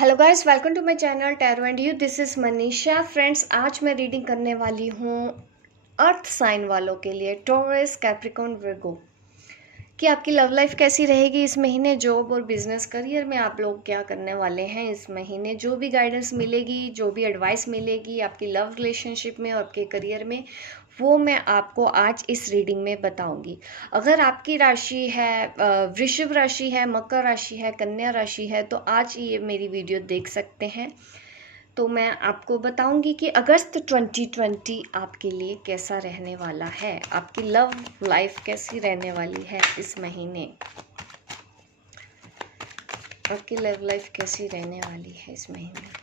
Hello guys, welcome to my channel tarot and you. This is Manisha. Friends, आज मैं reading करने वाली हूँ अर्थ साइन वालों के लिए, टॉरस, कैप्रिकॉर्न, विर्गो, कि आपकी लव लाइफ कैसी रहेगी इस महीने। जॉब और बिजनेस करियर में आप लोग क्या करने वाले हैं इस महीने। जो भी गाइडेंस मिलेगी, जो भी एडवाइस मिलेगी आपकी लव रिलेशनशिप में और आपके करियर में, वो मैं आपको आज इस रीडिंग में बताऊंगी। अगर आपकी राशि है वृषभ राशि है, मकर राशि है, कन्या राशि है, तो आज ये मेरी वीडियो देख सकते हैं। तो मैं आपको बताऊंगी कि अगस्त 2020 आपके लिए कैसा रहने वाला है, आपकी लव लाइफ कैसी रहने वाली है इस महीने, आपकी लव लाइफ कैसी रहने वाली है इस महीने।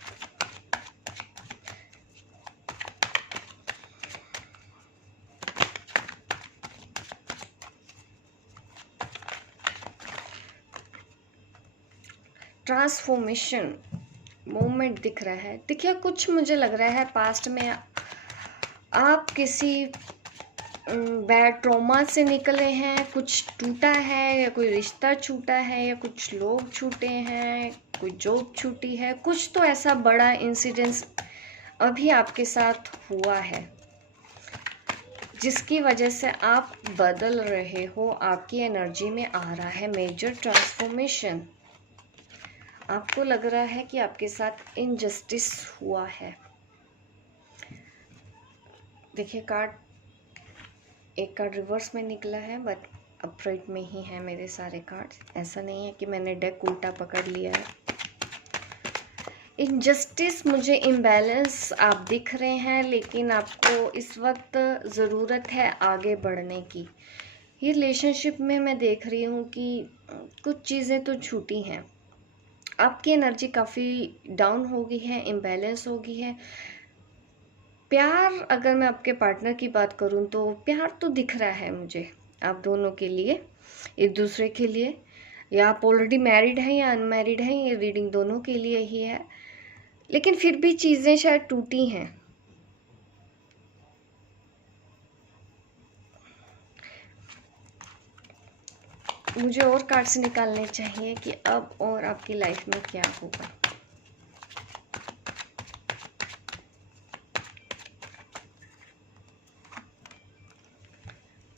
ट्रांसफॉर्मेशन मूवमेंट दिख रहा है। देखिए, कुछ मुझे लग रहा है पास्ट में आप किसी बैड ट्रॉमा से निकले हैं, कुछ टूटा है, या कोई रिश्ता छूटा है, या कुछ लोग छूटे हैं, कोई जॉब छूटी है। कुछ तो ऐसा बड़ा इंसिडेंस अभी आपके साथ हुआ है जिसकी वजह से आप बदल रहे हो। आपकी एनर्जी में आ रहा है मेजर ट्रांसफॉर्मेशन। आपको लग रहा है कि आपके साथ इनजस्टिस हुआ है। देखिए, एक कार्ड रिवर्स में निकला है, बट अपराइट में ही है मेरे सारे कार्ड। ऐसा नहीं है कि मैंने डेक उल्टा पकड़ लिया है। इनजस्टिस, मुझे इम्बैलेंस आप दिख रहे हैं, लेकिन आपको इस वक्त ज़रूरत है आगे बढ़ने की। ये रिलेशनशिप में मैं देख रही हूँ कि कुछ चीज़ें तो छूटी हैं। आपकी एनर्जी काफ़ी डाउन हो गई है, इम्बैलेंस हो गई है। प्यार, अगर मैं आपके पार्टनर की बात करूं तो प्यार तो दिख रहा है मुझे आप दोनों के लिए, एक दूसरे के लिए। या आप ऑलरेडी मैरिड हैं या अनमैरिड हैं, ये रीडिंग दोनों के लिए ही है। लेकिन फिर भी चीज़ें शायद टूटी हैं। मुझे और कार्ड्स निकालने चाहिए कि अब और आपकी लाइफ में क्या होगा।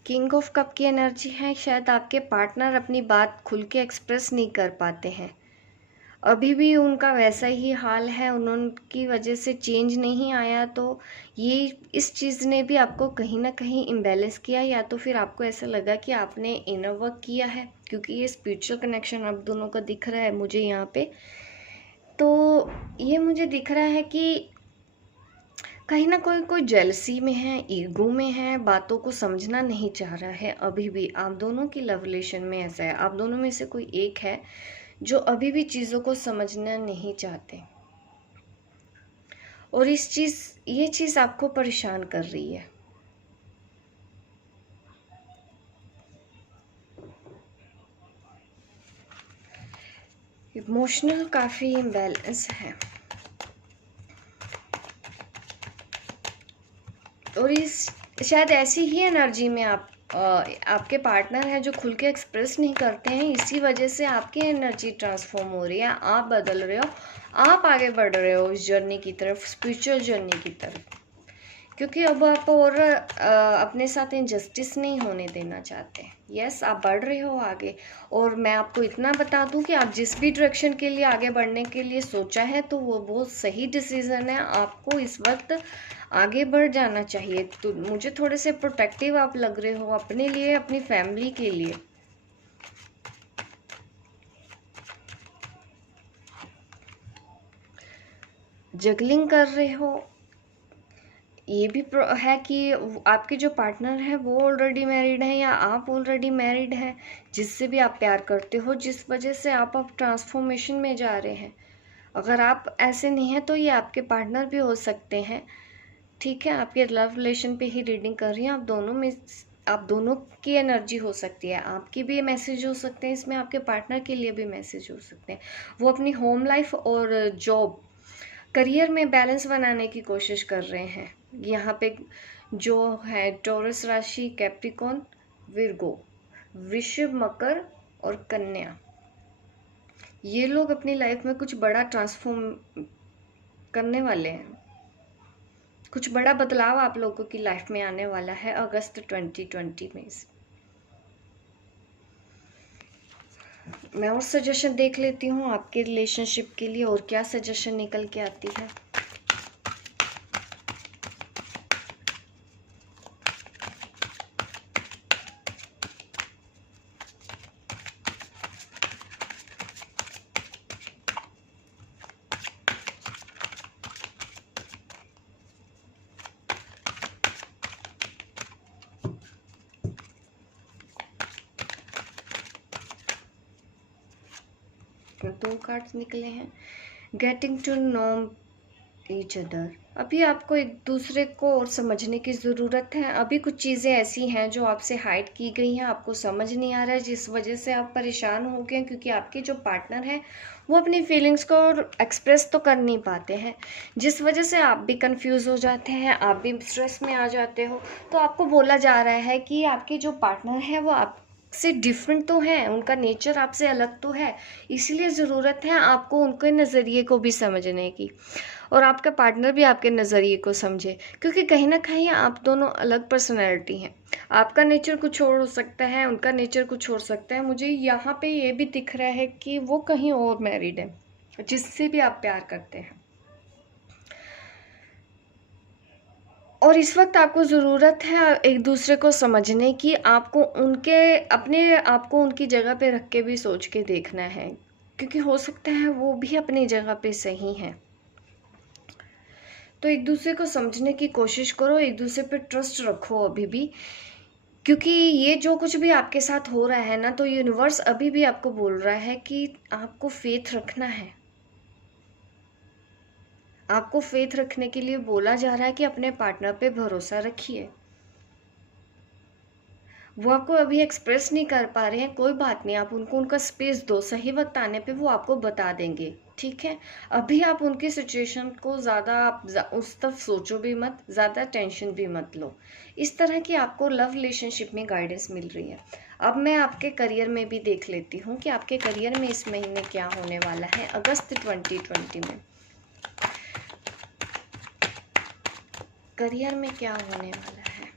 किंग ऑफ कप की एनर्जी है। शायद आपके पार्टनर अपनी बात खुल के एक्सप्रेस नहीं कर पाते हैं, अभी भी उनका वैसा ही हाल है, उनकी वजह से चेंज नहीं आया। तो ये इस चीज़ ने भी आपको कहीं ना कहीं इम्बैलेंस किया, या तो फिर आपको ऐसा लगा कि आपने इनर वर्क किया है, क्योंकि ये स्पिरिचुअल कनेक्शन आप दोनों का दिख रहा है मुझे यहाँ पे। तो ये मुझे दिख रहा है कि कहीं ना कोई जेलसी में है, ईगो में है, बातों को समझना नहीं चाह रहा है। अभी भी आप दोनों की लव रिलेशन में ऐसा है, आप दोनों में से कोई एक है जो अभी भी चीज़ों को समझना नहीं चाहते, और ये चीज़ आपको परेशान कर रही है। इमोशनल काफ़ी इम्बैलेंस है, और इस शायद ऐसी ही एनर्जी में आपके पार्टनर है जो खुल के एक्सप्रेस नहीं करते हैं। इसी वजह से आपकी एनर्जी ट्रांसफॉर्म हो रही है, आप बदल रहे हो, आप आगे बढ़ रहे हो इस जर्नी की तरफ, स्पिरिचुअल जर्नी की तरफ। क्योंकि अब आप और अपने साथ इनजस्टिस नहीं होने देना चाहते। यस, आप बढ़ रहे हो आगे। और मैं आपको इतना बता दूं कि आप जिस भी डायरेक्शन के लिए आगे बढ़ने के लिए सोचा है, तो वो बहुत सही डिसीजन है। आपको इस वक्त आगे बढ़ जाना चाहिए। तो मुझे थोड़े से प्रोटेक्टिव आप लग रहे हो अपने लिए, अपनी फैमिली के लिए। जगलिंग कर रहे हो। ये भी है कि आपके जो पार्टनर है वो ऑलरेडी मैरिड है, या आप ऑलरेडी मैरिड हैं जिससे भी आप प्यार करते हो, जिस वजह से आप अब ट्रांसफॉर्मेशन में जा रहे हैं। अगर आप ऐसे नहीं हैं तो ये आपके पार्टनर भी हो सकते हैं। ठीक है, आपके लव रिलेशन पे ही रीडिंग कर रही हैं। आप दोनों की एनर्जी हो सकती है, आपकी भी मैसेज हो सकते हैं इसमें, आपके पार्टनर के लिए भी मैसेज हो सकते हैं। वो अपनी होम लाइफ और जॉब करियर में बैलेंस बनाने की कोशिश कर रहे हैं। यहाँ पे जो है टॉरस राशि, कैप्रिकॉर्न, विर्गो, वृषभ, मकर और कन्या, ये लोग अपनी लाइफ में कुछ बड़ा ट्रांसफॉर्म करने वाले हैं। कुछ बड़ा बदलाव आप लोगों की लाइफ में आने वाला है अगस्त 2020 में से। मैं और सजेशन देख लेती हूँ आपके रिलेशनशिप के लिए, और क्या सजेशन निकल के आती है। दो कार्ड्स निकले हैं, getting to know each other. अभी आपको एक दूसरे को और समझने की ज़रूरत है। अभी कुछ चीज़ें ऐसी हैं जो आपसे हाइड की गई हैं, आपको समझ नहीं आ रहा है, जिस वजह से आप परेशान हो गए, क्योंकि आपके जो पार्टनर हैं वो अपनी फीलिंग्स को एक्सप्रेस तो कर नहीं पाते हैं, जिस वजह से आप भी कंफ्यूज हो जाते हैं, आप भी स्ट्रेस में आ जाते हो। तो आपको बोला जा रहा है कि आपके जो पार्टनर है वो आप से डिफरेंट तो है, उनका नेचर आपसे अलग तो है, इसलिए ज़रूरत है आपको उनके नज़रिए को भी समझने की, और आपका पार्टनर भी आपके नज़रिए को समझे, क्योंकि कहीं ना कहीं आप दोनों अलग पर्सनैलिटी हैं। आपका नेचर कुछ और हो सकता है, उनका नेचर कुछ और सकता है। मुझे यहाँ पे ये भी दिख रहा है कि वो कहीं और मैरिड है जिससे भी आप प्यार करते हैं, और इस वक्त आपको ज़रूरत है एक दूसरे को समझने की। आपको अपने आप को उनकी जगह पे रख के भी सोच के देखना है, क्योंकि हो सकता है वो भी अपनी जगह पे सही है। तो एक दूसरे को समझने की कोशिश करो, एक दूसरे पे ट्रस्ट रखो अभी भी, क्योंकि ये जो कुछ भी आपके साथ हो रहा है ना, तो यूनिवर्स अभी भी आपको बोल रहा है कि आपको फेथ रखना है। आपको फेथ रखने के लिए बोला जा रहा है कि अपने पार्टनर पे भरोसा रखिए। वो आपको अभी एक्सप्रेस नहीं कर पा रहे हैं, कोई बात नहीं, आप उनको उनका स्पेस दो, सही वक्त आने पे वो आपको बता देंगे, ठीक है। अभी आप उनकी सिचुएशन को ज़्यादा उस तरफ सोचो भी मत, ज़्यादा टेंशन भी मत लो। इस तरह की आपको लव रिलेशनशिप में गाइडेंस मिल रही है। अब मैं आपके करियर में भी देख लेती हूँ कि आपके करियर में इस महीने क्या होने वाला है अगस्त 2020 में। करियर में क्या होने वाला है।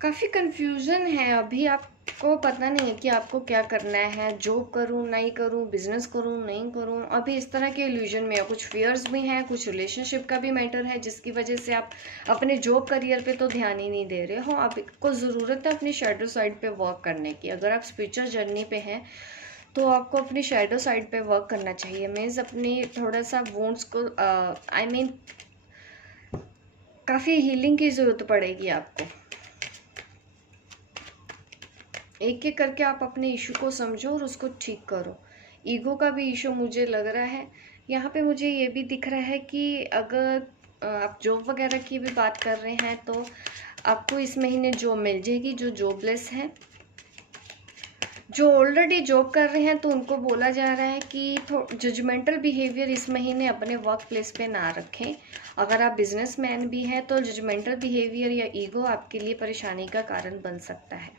काफ़ी कंफ्यूजन है अभी, आपको पता नहीं है कि आपको क्या करना है। जॉब करूँ नहीं करूँ, बिजनेस करूँ नहीं करूँ, अभी इस तरह के इल्यूजन में है। कुछ फियर्स भी हैं, कुछ रिलेशनशिप का भी मैटर है, जिसकी वजह से आप अपने जॉब करियर पे तो ध्यान ही नहीं दे रहे हो। आपको ज़रूरत है अपनी शैडो साइड पे वर्क करने की। अगर आप स्पिरिचुअल जर्नी पे हैं तो आपको अपनी शैडो साइड पे वर्क करना चाहिए। मीन्स अपनी थोड़ा सा वोन्स को काफ़ी हीलिंग की ज़रूरत पड़ेगी आपको। एक एक करके आप अपने इशू को समझो और उसको ठीक करो। ईगो का भी इशू मुझे लग रहा है यहाँ पे। मुझे ये भी दिख रहा है कि अगर आप जॉब वगैरह की भी बात कर रहे हैं तो आपको इस महीने जॉब मिल जाएगी। जो जॉबलेस हैं, जो ऑलरेडी जॉब कर रहे हैं, तो उनको बोला जा रहा है कि जजमेंटल बिहेवियर इस महीने अपने वर्क प्लेस पे ना रखें। अगर आप बिजनेसमैन भी हैं तो जजमेंटल बिहेवियर या ईगो आपके लिए परेशानी का कारण बन सकता है।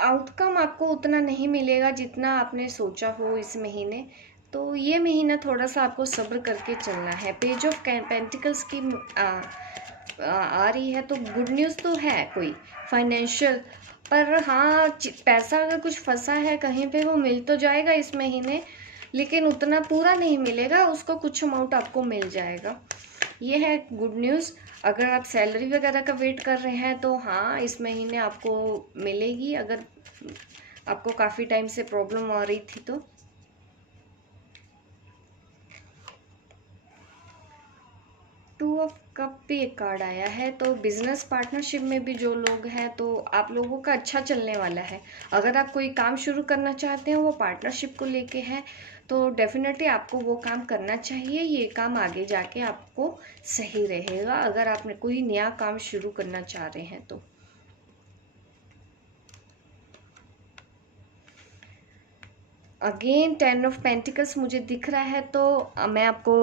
आउटकम आपको उतना नहीं मिलेगा जितना आपने सोचा हो इस महीने। तो ये महीना थोड़ा सा आपको सब्र करके चलना है। पेज ऑफ पेंटिकल्स की आ रही है, तो गुड न्यूज़ तो है कोई फाइनेंशियल, पर हाँ पैसा अगर कुछ फंसा है कहीं पे वो मिल तो जाएगा इस महीने, लेकिन उतना पूरा नहीं मिलेगा, उसको कुछ अमाउंट आपको मिल जाएगा। ये है गुड न्यूज़। अगर आप सैलरी वगैरह का वेट कर रहे हैं तो हाँ इस महीने आपको मिलेगी, अगर आपको काफ़ी टाइम से प्रॉब्लम आ रही थी तो। टू ऑफ कप भी एक कार्ड आया है, तो बिजनेस पार्टनरशिप में भी जो लोग हैं तो आप लोगों का अच्छा चलने वाला है। अगर आप कोई काम शुरू करना चाहते हैं वो पार्टनरशिप को लेके है तो डेफिनेटली आपको वो काम करना चाहिए। ये काम आगे जाके आपको सही रहेगा अगर आपने कोई नया काम शुरू करना चाह रहे हैं तो। अगेन 10 ऑफ पेंटिकल्स मुझे दिख रहा है, तो मैं आपको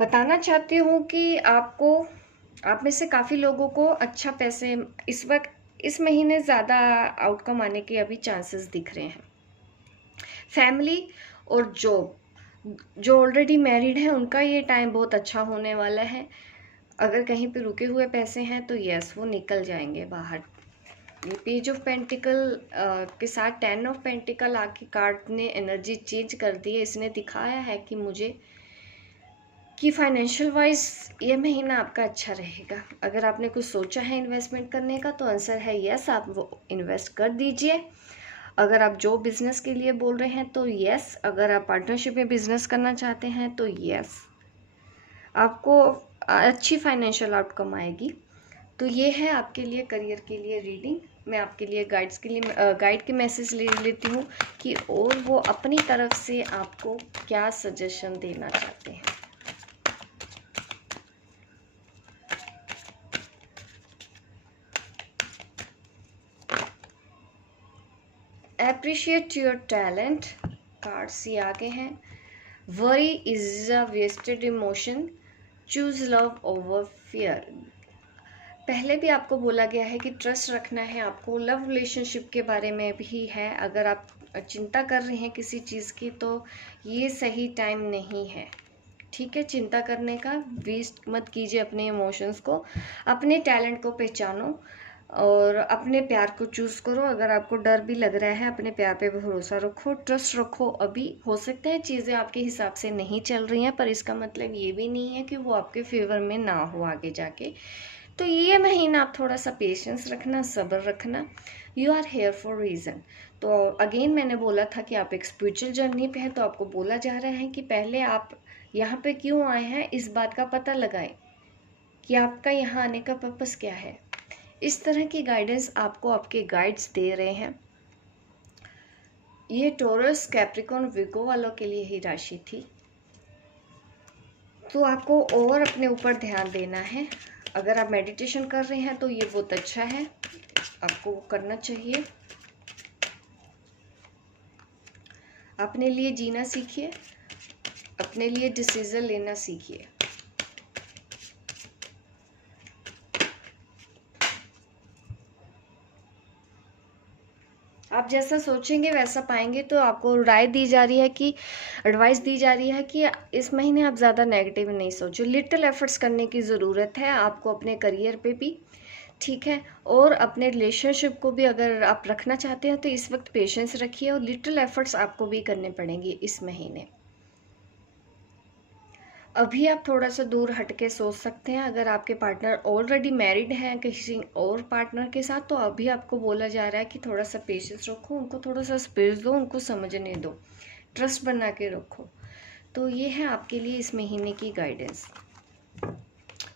बताना चाहती हूँ कि आप में से काफ़ी लोगों को अच्छा पैसे इस वक्त इस महीने ज़्यादा आउटकम आने के अभी चांसेस दिख रहे हैं। फैमिली और जॉब, जो ऑलरेडी मैरिड है उनका ये टाइम बहुत अच्छा होने वाला है। अगर कहीं पे रुके हुए पैसे हैं तो यस वो निकल जाएंगे बाहर। ये पेज ऑफ पेंटिकल के साथ 10 ऑफ पेंटिकल आके कार्ड ने एनर्जी चेंज कर दी है। इसने दिखाया है कि मुझे कि फाइनेंशियल वाइज ये महीना आपका अच्छा रहेगा। अगर आपने कुछ सोचा है इन्वेस्टमेंट करने का तो आंसर है यस, आप वो इन्वेस्ट कर दीजिए। अगर आप जो बिजनेस के लिए बोल रहे हैं तो यस, अगर आप पार्टनरशिप में बिजनेस करना चाहते हैं तो यस, आपको अच्छी फाइनेंशियल आउटकम आएगी। तो ये है आपके लिए करियर के लिए रीडिंग। मैं आपके लिए गाइड के मैसेज ले लेती हूँ कि और वो अपनी तरफ से आपको क्या सजेशन देना चाहते हैं। अप्रिशिएट योर टैलेंट, कार्ड्स ये आगे हैं। Worry is a wasted emotion, choose love over fear. पहले भी आपको बोला गया है कि ट्रस्ट रखना है आपको। लव रिलेशनशिप के बारे में भी है। अगर आप चिंता कर रहे हैं किसी चीज़ की तो ये सही टाइम नहीं है, ठीक है। चिंता करने का वेस्ट मत कीजिए अपने इमोशंस को। अपने टैलेंट को पहचानो और अपने प्यार को चूज़ करो। अगर आपको डर भी लग रहा है, अपने प्यार पे भरोसा रखो, ट्रस्ट रखो। अभी हो सकता है चीज़ें आपके हिसाब से नहीं चल रही हैं, पर इसका मतलब ये भी नहीं है कि वो आपके फेवर में ना हो आगे जाके। तो ये महीना आप थोड़ा सा पेशेंस रखना, सब्र रखना। You are here for reason. तो अगेन मैंने बोला था कि आप एक स्पिरिचुअल जर्नी पे हैं, तो आपको बोला जा रहा है कि पहले आप यहाँ पे क्यों आए हैं इस बात का पता लगाएं कि आपका यहाँ आने का पर्पस क्या है। इस तरह की गाइडेंस आपको आपके गाइड्स दे रहे हैं। ये टॉरस, कैप्रिकॉर्न, विर्गो वालों के लिए ही राशि थी। तो आपको और अपने ऊपर ध्यान देना है। अगर आप मेडिटेशन कर रहे हैं तो ये बहुत अच्छा है, आपको वो करना चाहिए। अपने लिए जीना सीखिए, अपने लिए डिसीजन लेना सीखिए। आप जैसा सोचेंगे वैसा पाएंगे। तो आपको राय दी जा रही है कि एडवाइस दी जा रही है कि इस महीने आप ज़्यादा नेगेटिव नहीं सोचो। लिटिल एफर्ट्स करने की ज़रूरत है आपको अपने करियर पे भी, ठीक है, और अपने रिलेशनशिप को भी अगर आप रखना चाहते हैं तो इस वक्त पेशेंस रखिए और लिटिल एफर्ट्स आपको भी करने पड़ेंगे इस महीने। अभी आप थोड़ा सा दूर हट के सोच सकते हैं। अगर आपके पार्टनर ऑलरेडी मैरिड हैं किसी और पार्टनर के साथ तो अभी आपको बोला जा रहा है कि थोड़ा सा पेशेंस रखो, उनको थोड़ा सा स्पेस दो, उनको समझने दो, ट्रस्ट बना के रखो। तो ये है आपके लिए इस महीने की गाइडेंस।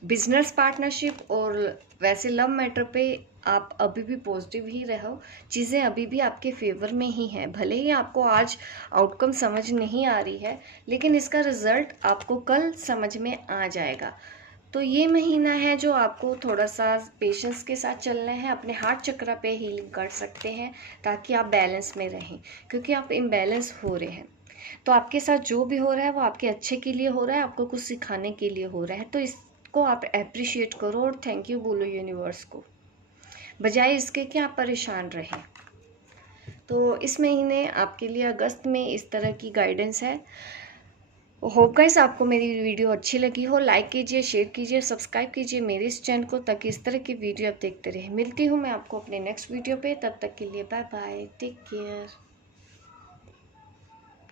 बिजनेस पार्टनरशिप और वैसे लव मैटर पे आप अभी भी पॉजिटिव ही रहो। चीज़ें अभी भी आपके फेवर में ही हैं। भले ही आपको आज आउटकम समझ नहीं आ रही है, लेकिन इसका रिजल्ट आपको कल समझ में आ जाएगा। तो ये महीना है जो आपको थोड़ा सा पेशेंस के साथ चलना है। अपने हार्ट चक्र पे हीलिंग कर सकते हैं ताकि आप बैलेंस में रहें, क्योंकि आप इम्बैलेंस हो रहे हैं। तो आपके साथ जो भी हो रहा है वो आपके अच्छे के लिए हो रहा है, आपको कुछ सिखाने के लिए हो रहा है। तो इसको आप अप्रिशिएट करो और थैंक यू बोलो यूनिवर्स को, बजाय इसके कि आप परेशान रहें। तो इस महीने आपके लिए अगस्त में इस तरह की गाइडेंस है। होप गाइस आपको मेरी वीडियो अच्छी लगी हो। लाइक कीजिए, शेयर कीजिए, सब्सक्राइब कीजिए मेरे इस चैनल को ताकि इस तरह की वीडियो आप देखते रहें। मिलती हूँ मैं आपको अपने नेक्स्ट वीडियो पे, तब तक के लिए बाय बाय, टेक केयर।